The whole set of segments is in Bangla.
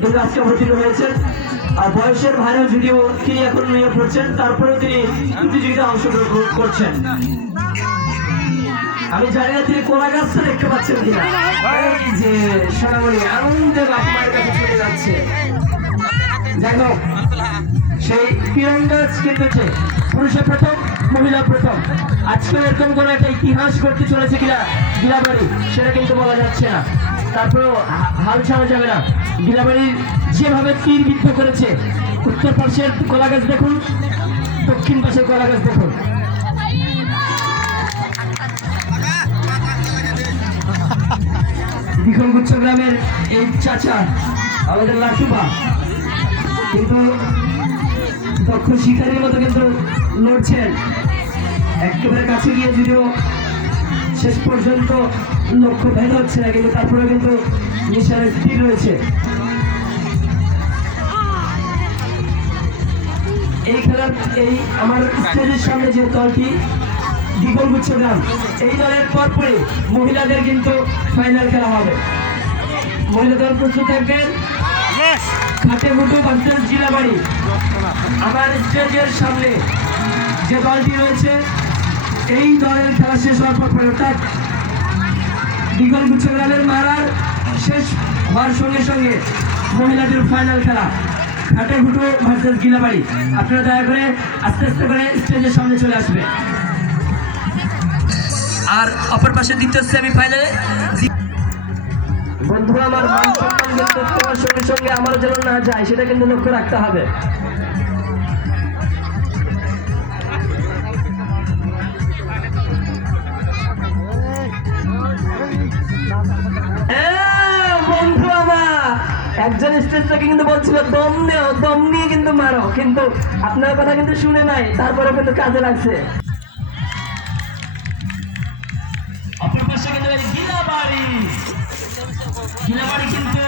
কিন্তু আজকে অবতীর্ণ হয়েছেন। আর বয়সের ভাইরাল ভিডিও তিনি এখন নিয়ে পড়ছেন, তারপরেও তিনি প্রতিযোগিতায় অংশগ্রহণ করছেন। আমি জানি না তিনি কোলা গাছটা দেখতে পাচ্ছেন কিনা। এই যে সোনামণি আনন্দে বাপ মায়ের কাছে চলে যাচ্ছে। যাই হোক, সেই তীরন্দাজ কিন্তু পুরুষের প্রথম, মহিলা প্রথম। আজকে এরকম কোন একটা ইতিহাস করতে চলেছে কিনা গিলাবাড়ি, সেটা কিন্তু বলা যাচ্ছে না। তারপরেও হাল ছাড়া যাবে না। গিলাবাড়ির যেভাবে তীর বিদ্ধ করেছে, উত্তর পাশের কলা গাছ দেখুন, দক্ষিণ পাশের কলা গাছ দেখুন। বিকলগুচ্ছ গ্রামের এই চাচা আমাদের লাটুবা কিন্তু দক্ষ শিকারীর মতো কিন্তু লড়ছেন। একেবারে কাছে গিয়ে যদিও শেষ পর্যন্ত লক্ষ্য ভেদ হচ্ছে না, কিন্তু তারপরে কিন্তু নিশানে স্থির রয়েছে। এই খেলার এই আমার স্টেজের সামনে যে দলটি বিকলগুচ্ছ গ্রাম, এই দলের পরপরই মহিলাদের কিন্তু ফাইনাল খেলা হবে। মহিলা দল প্রস্তুত থাকবেন। খাটেগুটু ভার্সেস জিলাবাড়ি। আমার স্টেজের সামনে যে দলটি রয়েছে, এই দলের খেলা শেষ হওয়ার পর অর্থাৎ বিকলগুচ্ছ গ্রামের মারার শেষ হওয়ার সঙ্গে সঙ্গে মহিলাদের ফাইনাল খেলা খাটেগুটু ভার্সেস গিলাবাড়ি। আপনারা দয়া করে আস্তে আস্তে করে স্টেজের সামনে চলে আসবে। আর অপর পাশে দ্বিতীয় সেমিফাইনালে বন্ধুরা আমার মান সম্মান কিন্তু তোমার সঙ্গে সঙ্গে আমার যেন না যায়, সেটা কিন্তু লক্ষ্য রাখতে হবে। বন্ধু আমার একজন স্টেজ থেকে কিন্তু বলছিল দম নেও, দম নিয়ে কিন্তু মারো, কিন্তু আপনার কথা কিন্তু শুনে নাই, তারপরে কিন্তু কাজে লাগছে। অপর পাশে কিন্তু গিলাবাড়ি। গিলাবাড়ি কিন্তু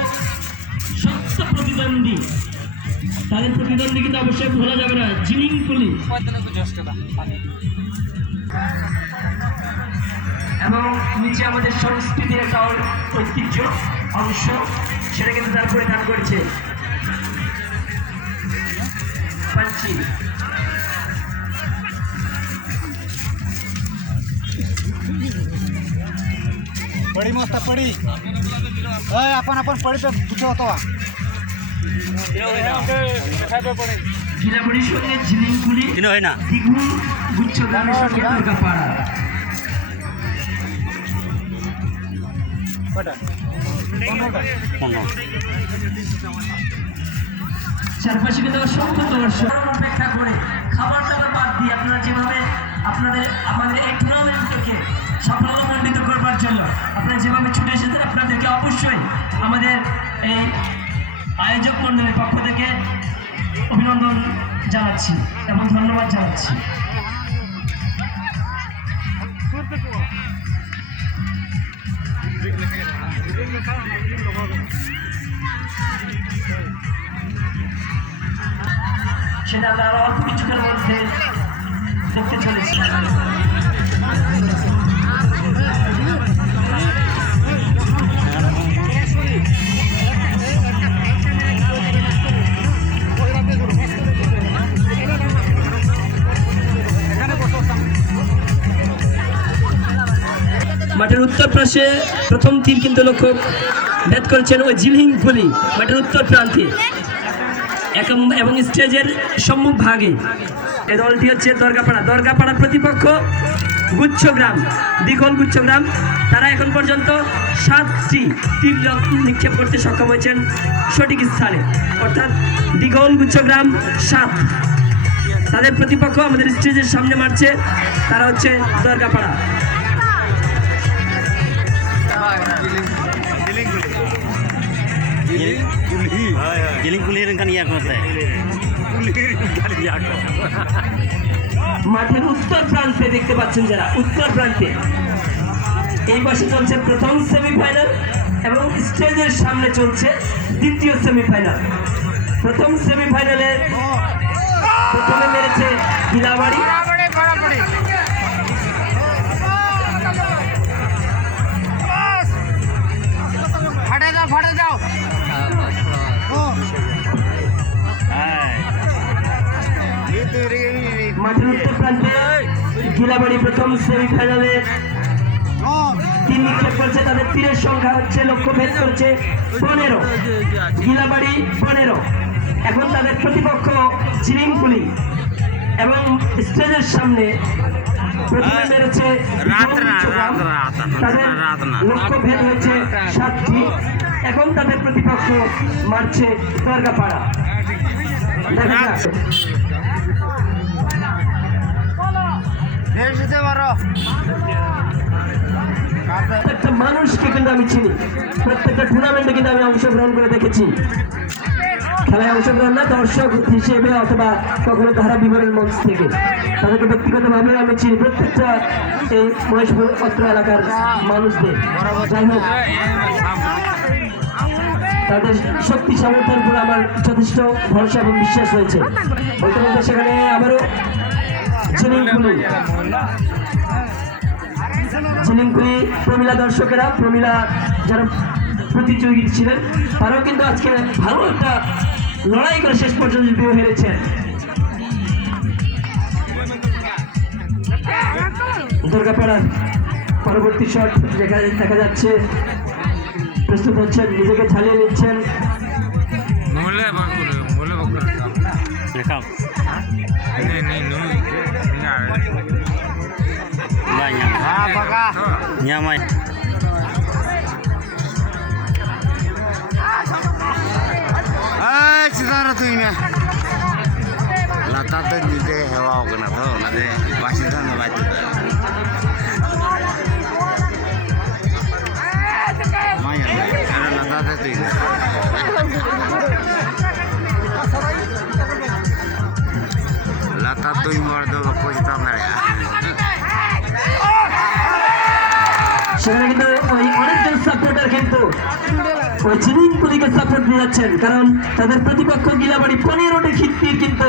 সত্য প্রতিদ্বন্দ্বী, তাদের প্রতিদ্বন্দ্বী কিন্তু অবশ্যই ভোলা যাবে না, জিলিংকুলি। এবং নিচে আমাদের সংস্কৃতির একটা ঐতিহ্য অংশ, সেটা কিন্তু তারা পরিধান করেছে পাঞ্চি। पड़ी मस्त पड़ी अपन अपन पड़ी पे पूछो तो গিলাবাড়ির সঙ্গে ঝিলিংকুলি, দ্বিগুণ গুচ্ছ গ্রামের সঙ্গে দুর্গাপাড়া। চারপাশে কিন্তু অসংখ্য দর্শক অপেক্ষা করে খাবার দাবার বাদ দিয়ে আপনারা যেভাবে আমাদের এই টুর্নামেন্টটাকে সাফল্যমণ্ডিত করবার জন্য আপনারা যেভাবে ছুটে এসেছেন, আপনাদেরকে অবশ্যই আমাদের এই আয়োজক মণ্ডলের পক্ষ থেকে অভিনন্দন জানাচ্ছি এবং ধন্যবাদ জানাচ্ছি। সেটা আমরা আরো অল্প কিছুক্ষণের মধ্যে দেখতে চলেছি। মাঠের উত্তর পাশে প্রথম তীর কিন্তু লক্ষ্য ভেদ করেছেন ওই জিলিংকুলি মাঠের উত্তর প্রান্তে এবং স্টেজের সম্মুখ ভাগে এই দলটি হচ্ছে দরগাপাড়া। দরগাপাড়ার প্রতিপক্ষ গুচ্ছগ্রাম, দ্বিগল গুচ্ছগ্রাম। তারা এখন পর্যন্ত 7টি তীর নিক্ষেপ করতে সক্ষম হয়েছেন সঠিক স্থানে, অর্থাৎ দ্বিগল গুচ্ছগ্রাম 7। তাদের প্রতিপক্ষ আমাদের স্টেজের সামনে মারছে, তারা হচ্ছে দরগাপাড়া। মাঠের উত্তর প্রান্তে দেখতে পাচ্ছেন যারা উত্তর প্রান্তে, এই পাশে চলছে প্রথম সেমিফাইনাল এবং স্টেজের সামনে চলছে দ্বিতীয় সেমিফাইনাল। প্রথম সেমিফাইনালে প্রথমে মেরেছে গিলাবাড়ি, গিলাবাড়ি প্রথম সেমিফাইনালে 3 নিক্ষেপ করছে, তাদের তীরের সংখ্যা হচ্ছে লক্ষ্য ভেদ করছে 15, গিলাবাড়ি 15। এখন তাদের প্রতিপক্ষ ঝিলিংপুলি এবং স্টেজের সামনে প্রথমে মেরেছে তাদের লক্ষ্য ভেদ হয়েছে 7টি। এখন তাদের প্রতিপক্ষ মারছে দরগাপাড়া। দেখা যাক। প্রত্যেকটা মানুষকে কিন্তু আমি চিনি, প্রত্যেকটা টুর্নামেন্টে কিন্তু আমি অংশগ্রহণ করে দেখেছি। খেলায় অংশগ্রহণ না, দর্শক হিসেবে অথবা কখনো ধারা বিবরণের মঞ্চ থেকে তাদেরকে ব্যক্তিগতভাবে আমি চিনি, প্রত্যেকটা এই মহেশপুর অত্র এলাকার মানুষদের। যাই হোক, তাদের শক্তি সামর্থ্যের উপর আমার যথেষ্ট ভরসা এবং বিশ্বাস রয়েছে। বলতে বলতে সেখানে আবারও ঝিলিংপুলি প্রমিলা দর্শকেরা, প্রমিলা যারা প্রতিযোগী ছিলেন, তারাও কিন্তু আজকে ভালো একটা লড়াই করে শেষ পর্যন্ত যদিও হেরেছেন। দুর্গাপাড়ার পরবর্তী শট দেখা যাচ্ছে, প্রস্তুত হচ্ছেন, নিজেকে ঝালিয়ে নিচ্ছেন। Nyamai. Saudara tuh ini. Lata tuh di deh hewa kena tuh, nanti pasti sana baju. Maya, karena lata tuh ini. Lata tuh imar tuh kau tahu ya. সেখানে কিন্তু ওই অনেকজন সাপোর্টার কিন্তু ওই ঝিলিংপুলিকে সাপোর্ট দিয়ে যাচ্ছেন, কারণ তাদের প্রতিপক্ষ গিলাবাড়ি 15টি খিত্তির কিন্তু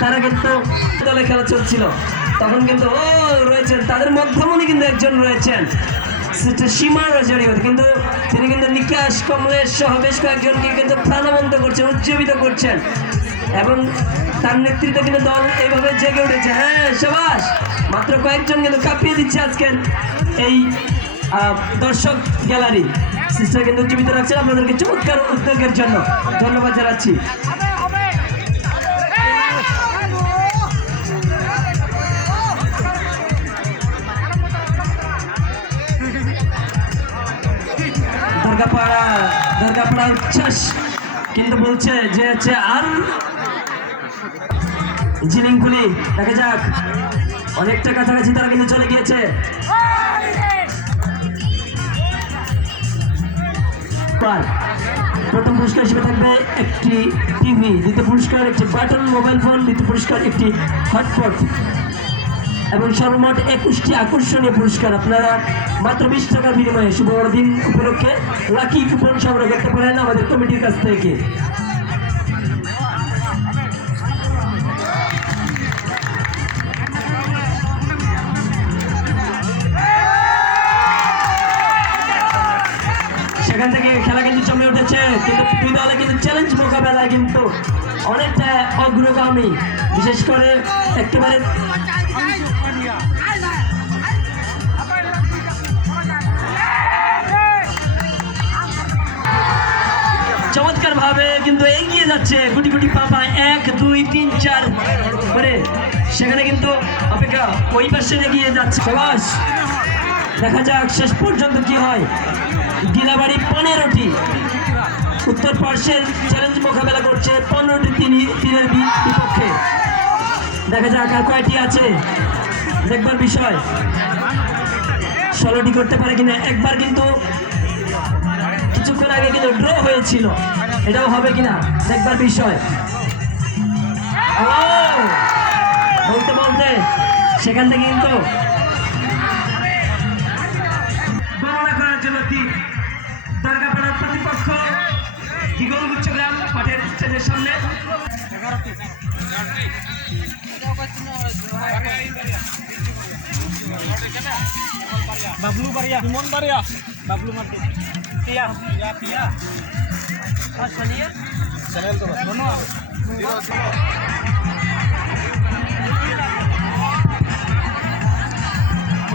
তারা কিন্তু দলে খেলা চলছিল। তখন কিন্তু রয়েছেন তাদের মধ্যমণি কিন্তু একজন রয়েছেন সীমা রোজারিও, কিন্তু তিনি কিন্তু নিকাশ কমলেশ সহ বেশ কয়েকজনকে কিন্তু প্রাণবন্ত করছেন, উজ্জীবিত করছেন এবং তার নেতৃত্বে কিন্তু দল এইভাবে জেগে উঠেছে। হ্যাঁ, সাবাস, মাত্র কয়েকজন কিন্তু কাঁপিয়ে দিচ্ছে আজকের এই দর্শক গ্যালারি। সিস্টার কিন্তু জীবিত রাখছেন আপনাদেরকে চমৎকার উদ্যোগের জন্য ধন্যবাদ জানাচ্ছি। দরগাপাড়া উচ্ছ্বাস কিন্তু বলছে যে হচ্ছে আর ঝিলিংপুলি, দেখা যাক, অনেকটা কাছাকাছি তারা কিন্তু চলে গিয়েছে। প্রথম পুরস্কার হিসেবে থাকবে একটি টিভি, দ্বিতীয় পুরস্কার একটি বাটন মোবাইল ফোন, তৃতীয় পুরস্কার একটি হটপট এবং সর্বমোট 21টি আকর্ষণীয় পুরস্কার। আপনারা মাত্র 20 টাকার বিনিময়ে শুভ দিন উপলক্ষে লাকি কুপন সংগ্রহ করতে পারেন আমাদের কমিটির কাছ থেকে। সেখান থেকে খেলা কিন্তু জমে উঠেছে, কিন্তু দুই দলে কিন্তু চ্যালেঞ্জ মোকাবেলায় কিন্তু অনেকটা অগ্রগামী, বিশেষ করে একেবারে চমৎকার ভাবে কিন্তু এগিয়ে যাচ্ছে গুটি গুটি পাপা 1 2 3 4 করে। সেখানে কিন্তু অপেক্ষা ওই পাশে এগিয়ে যাচ্ছে। সবাস, দেখা যাক শেষ পর্যন্ত কি হয়। গিলাবাড়ি 15টি, উত্তর পার্শ্বের চ্যালেঞ্জ মোকাবেলা করছে 15টি তীরের বিপক্ষে। দেখা যাক আর কয়টি আছে, দেখবার বিষয়। 16টি করতে পারে কিনা। একবার কিন্তু কিছুক্ষণ আগে কিন্তু ড্র হয়েছিল, এটাও হবে কিনা দেখবার বিষয়। বলতে বলতে সেখান থেকে কিন্তু গণনা করার জন্য দরগাপাড়ার প্রতিপক্ষ হিগলগুচ্ছ গ্রাম মাঠের স্টেজের সামনে। Bablu Baria, Simon Baria, Bablu Martin, Tia, Tia, Sonia, channel to, no, 0 0.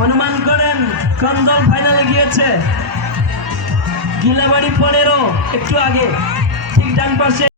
অনুমান করেন কোন দল ফাইনালে গিয়েছে? গিলাবাড়ি 15 একটু আগে, ঠিক ডান পাশে।